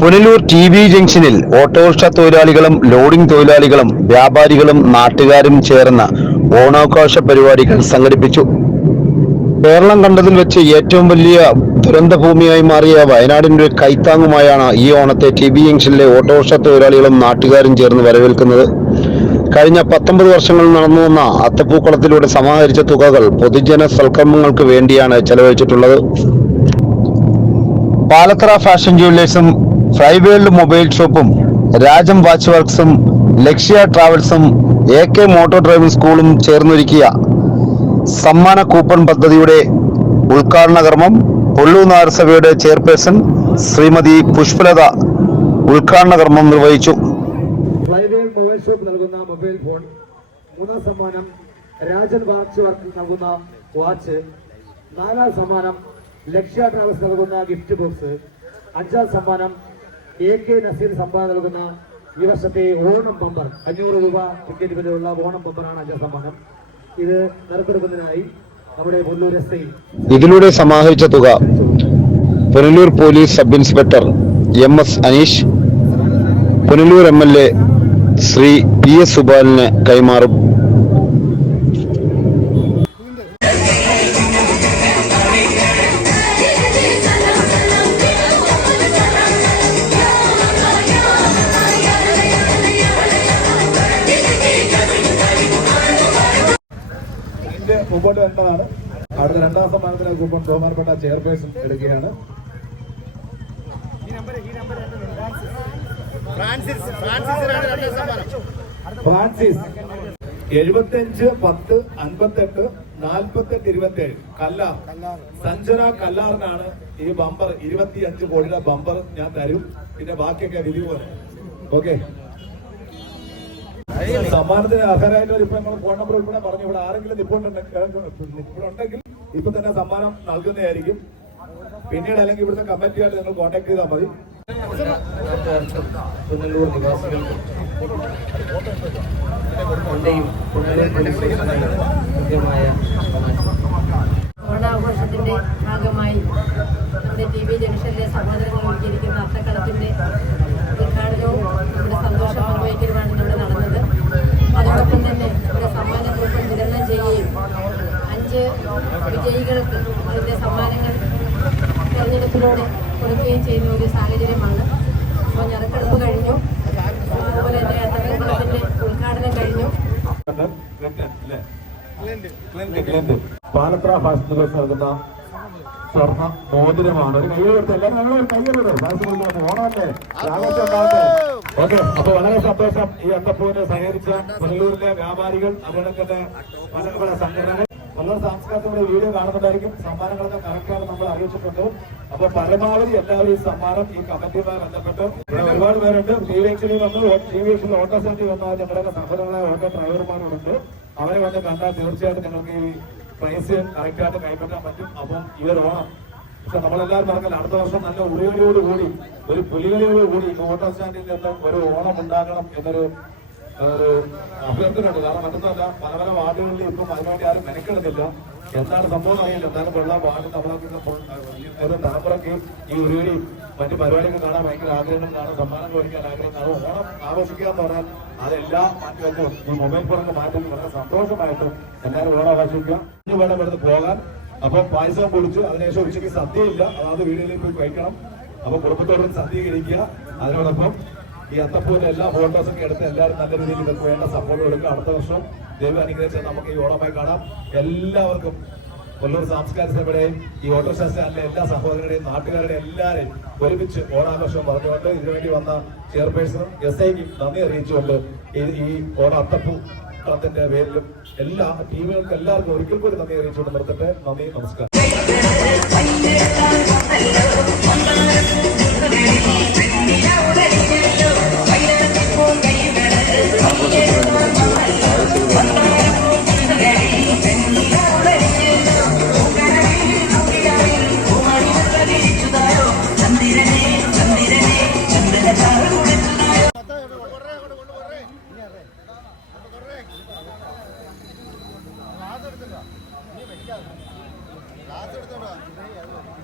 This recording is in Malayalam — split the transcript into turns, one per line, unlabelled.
പുനലൂർ ടി വി ജംഗ്ഷനിൽ ഓട്ടോറിക്ഷ തൊഴിലാളികളും ലോഡിംഗ് തൊഴിലാളികളും വ്യാപാരികളും നാട്ടുകാരും ചേർന്ന ഓണാഘോഷ പരിപാടികൾ സംഘടിപ്പിച്ചു. കേരളം കണ്ടതിൽ വെച്ച് ഏറ്റവും വലിയ ദുരന്ത ഭൂമിയായി മാറിയ വയനാടിന്റെ ഒരു കൈത്താങ്ങുമായാണ് ഈ ഓണത്തെ ടി ബി ജംഗ്ഷനിലെ ഓട്ടോറിക്ഷ തൊഴിലാളികളും നാട്ടുകാരും ചേർന്ന് വരവേൽക്കുന്നത്. കഴിഞ്ഞ പത്തൊമ്പത് വർഷങ്ങളിൽ നടന്നു വന്ന അത്തപ്പൂക്കളത്തിലൂടെ സമാഹരിച്ച തുകകൾ പൊതുജന സൽക്കർമ്മങ്ങൾക്ക് വേണ്ടിയാണ് ചെലവഴിച്ചിട്ടുള്ളത്. പാലത്തറ ഫാഷൻ ജുവല്ലേഴ്സും ഫ്ലൈവേൾഡ് മൊബൈൽ ഷോപ്പും രാജം വാച്ച് വർക്ക്സും ലക്ഷ്യ ട്രാവൽസും എ കെ മോട്ടോർ ഡ്രൈവിംഗ് സ്കൂളും ചേർന്നൊരുക്കിയ സമ്മാന കൂപ്പൺ പദ്ധതിയുടെ ഉദ്ഘാടന കർമ്മം പൊള്ളൂ നഗരസഭയുടെ ചെയർപേഴ്സൺ ശ്രീമതി പുഷ്പലത ഉദ്ഘാടന കർമ്മം നിർവഹിച്ചു.
മൊബൈൽ ഷോപ്പ് നൽകുന്ന മൊബൈൽ ഫോൺ മൂന്നാം സമ്മാനം രാജൻ വാച്ച് വർക്ക് നൽകുന്ന വാച്ച് നാലാം സമ്മാനം ലക്ഷ്യ ട്രാവൽസ് നൽകുന്ന ഗിഫ്റ്റ് ബോക്സ് അഞ്ചാം സമ്മാനം എ കെ നസീർ സംഭാവന നൽകുന്ന ഈ വർഷത്തെ ഓണം ബമ്പർ അഞ്ഞൂറ് രൂപ ടിക്കറ്റ് വിലയുള്ള ഓണം ബമ്പറാണ് അഞ്ചാം സമ്മാനം ഇത് നറുക്കെടുക്കുന്നതിനായി നമ്മുടെ പുല്ലൂർ എസ്
ഇതിലൂടെ സമാഹരിച്ച തുക Punalur police sub inspector M S Aneesh Punalur M L A Shri P S സുബാലിന് കൈമാറും.
മുമ്പോട്ട് വരേണ്ടതാണ് അടുത്ത രണ്ടാം സമ്മാനത്തിന് കുടുംബം ബഹുമാനപ്പെട്ട ചെയർപേഴ്സൺ എടുക്കുകയാണ്. ഫ്രാൻസിസ് എഴുപത്തിയഞ്ച് പത്ത് അൻപത്തെട്ട് നാൽപ്പത്തെട്ട് ഇരുപത്തിയേഴ്. കല്ലാർ. സഞ്ജന കല്ലാറിനാണ് ഈ ബമ്പർ ഇരുപത്തിയഞ്ച് കോടിയുടെ ബമ്പർ ഞാൻ തരും. പിന്നെ ബാക്കിയൊക്കെ വിധി പോലെ. ഓക്കെ. സമ്മാനത്തിന് അർഹരായിട്ട് ഇപ്പൊ നമ്മൾ ഫോൺ നമ്പർ ഉൾപ്പെടെ പറഞ്ഞു. ഇവിടെ ആരെങ്കിലും നിപ്പുണ്ടെങ്കിൽ ഇപ്പൊ തന്നെ സമ്മാനം നൽകുന്നതായിരിക്കും. പിന്നീട് അല്ലെങ്കിൽ ഇവിടുത്തെ കമ്മിറ്റിയായിട്ട് നിങ്ങൾ കോൺടാക്ട് ചെയ്താൽ മതി.
പുനലൂർ നിവാസികൾക്കും പുനലൂർ കൃത്യമായ
ഓണാഘോഷത്തിന്റെ ഭാഗമായി നമ്മുടെ ടി വി ജംഗ്ഷനിലെ സഹോദരങ്ങൾ ഒരുക്കിയിരിക്കുന്ന അത്തക്കളത്തിന്റെ ഉദ്ഘാടനവും നമ്മുടെ സന്തോഷം പങ്കുവയ്ക്കലുമാണ് ഇവിടെ നടന്നത് അതോടൊപ്പം തന്നെ ഇവിടെ സമ്മാന കൂപ്പൺ വിതരണം ചെയ്യുകയും അഞ്ച് വിജയികൾക്ക് അതിന്റെ സമ്മാനങ്ങൾ തിരഞ്ഞെടുപ്പിലൂടെ കൊടുക്കുകയും ചെയ്യുന്ന ഒരു സാഹചര്യമാണ്. അപ്പോൾ ഞറക്കെടുപ്പ് കഴിഞ്ഞു. അതുപോലെ തന്നെ അത്തക്കളത്തിന്റെ ഉദ്ഘാടനം കഴിഞ്ഞു.
പാലത്ര ഫാസ്റ്റ് ദിവസം നൽകുന്ന സ്വർണ മോതിരമാണ്. ഒരു കൈ കൊടുത്ത് എല്ലാവരും ഒരു ഫാസ്റ്റ് അപ്പൊ വളരെ സന്തോഷം ഈ അത്തപ്പൂവിനെ സഹകരിച്ച പുനലൂരിലെ വ്യാപാരികൾ അതുപോലെ തന്നെ പല പല സംഘടനകൾ പല സാംസ്കാരിക വീഡിയോ കാണുന്നുണ്ടായിരിക്കും. സമ്മാനങ്ങളൊക്കെ കറക്റ്റാണ് നമ്മൾ അറിയിച്ചിട്ടുണ്ട്. അപ്പൊ പരമാവധി എല്ലാവരും ഈ സമ്മാനം ഈ കമ്മിറ്റിയുമായി ബന്ധപ്പെട്ട് ഒരുപാട് പേരുണ്ട്. എക്സിൽ വന്ന് ടി ഓട്ടോ സ്റ്റാൻഡിൽ വന്ന ഞങ്ങളുടെ സഹോദരങ്ങളായ ഓട്ടോ ഡ്രൈവർമാരുണ്ട് അവരെ വന്ന് കണ്ടാൽ തീർച്ചയായിട്ടും ഞങ്ങൾക്ക് ഈ പ്രൈസ് കറക്റ്റായിട്ട് കൈപ്പറ്റാൻ പറ്റും. അപ്പം ഈ ഓണം പക്ഷെ നമ്മളെല്ലാവരും പറഞ്ഞാൽ അടുത്ത വർഷം നല്ല ഉറികളിയോട് കൂടി ഒരു പുലികളിയോട് കൂടി ഓട്ടോ സ്റ്റാൻഡിൽ നിന്ന് ഒരു ഓണം ഉണ്ടാകണം എന്നൊരു ഒരു അഭ്യർത്ഥനയുണ്ട്. കാരണം മറ്റൊന്നല്ല പല പല വാർഡുകളിൽ ഇപ്പം അതിനുവേണ്ടി ആരും മെനക്കെടുന്നില്ല. എന്താണ് സംഭവം അറിയില്ല. എന്നാലും വെള്ള വാർഡ് നമ്മളൊക്കെ തലമുറയ്ക്ക് ഈ ഒരു മറ്റ് പരിപാടികൾ കാണാൻ ഭയങ്കര ആഗ്രഹങ്ങൾ കാണാൻ സമ്മാനം മേടിക്കാൻ ആഗ്രഹം കാണും ഓണം ആഘോഷിക്കുക എന്ന് പറഞ്ഞാൽ അതെല്ലാം മാറ്റി വെച്ചും ഈ മൊബൈൽ ഫോണൊക്കെ മാറ്റി വളരെ സന്തോഷമായിട്ടും എല്ലാവരും ഓണം ആഘോഷിക്കുക. ഇനി വേണം ഇവിടുന്ന് പോകാൻ. അപ്പൊ പായസം പൊടിച്ചു അതിനുശേഷം ഉച്ചയ്ക്ക് സദ്യയില്ല. അതാത് വീടുകളിൽ പോയി കഴിക്കണം. അപ്പൊ കുടുംബത്തോടും സദ്യ കഴിക്കുക. അതിനോടൊപ്പം ഈ അത്തപ്പൂവിന്റെ എല്ലാ ഫോട്ടോസും ഒക്കെ എടുത്ത് എല്ലാവരും നല്ല രീതിയിൽ ഇവർക്ക് വേണ്ട സപ്പോർട്ട് കൊടുക്കുക അടുത്ത വർഷം ദൈവം അനുഗ്രഹിച്ച് നമുക്ക് ഈ ഓണമായി കാണാം. എല്ലാവർക്കും കൊല്ലൂർ സാംസ്കാരിക സഭയുടെയും ഈ ഓട്ടോ സ്റ്റാൻഡിലെ എല്ലാ സഹോദരരുടെയും നാട്ടുകാരുടെയും എല്ലാവരെയും ഒരുമിച്ച് ഓണാഘോഷം പറഞ്ഞുകൊണ്ട് ഇതിനുവേണ്ടി വന്ന ചെയർപേഴ്സണും എസ് ഐക്കും നന്ദി അറിയിച്ചുകൊണ്ട് ഈ- ഓണ അത്തപ്പൂ പേരിലും എല്ലാ ടീമുകൾക്ക് എല്ലാവർക്കും ഒരിക്കൽ കൂടി നന്ദി അറിയിച്ചുകൊണ്ട് നിർത്തട്ടെ. നന്ദി നമസ്കാരം.
这个这个几个